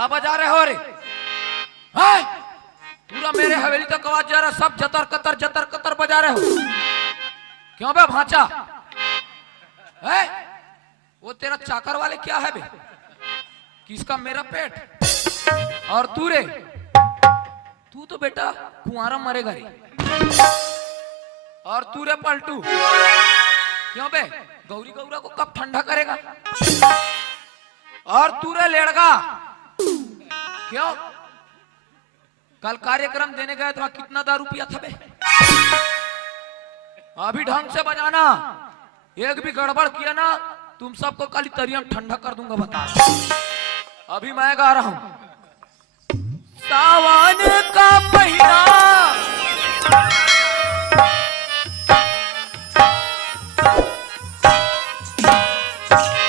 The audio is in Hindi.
क्या बजा रहे हो रे? हाय पूरा मेरे हवेली तक आवाज जा रहा, सब जतर कतर बजा रहे हो क्यों बे भांचा? है वो तेरा चाकर वाले क्या है बे? किसका? मेरा पेट। और तू रे, तू तो बेटा कुंवारा मरेगा रे। और तू रे पलटू, क्यों बे गौरी गौरा को कब ठंडा करेगा? और तू रे लेड़गा, क्यों कल कार्यक्रम देने गए तो कितना दारू पिया था बे? अभी ढंग से बजाना, एक भी गड़बड़ किया ना तुम सबको कल तरियम ठंडा कर दूंगा, बता। अभी मैं गा रहा हूं। सावन का महीना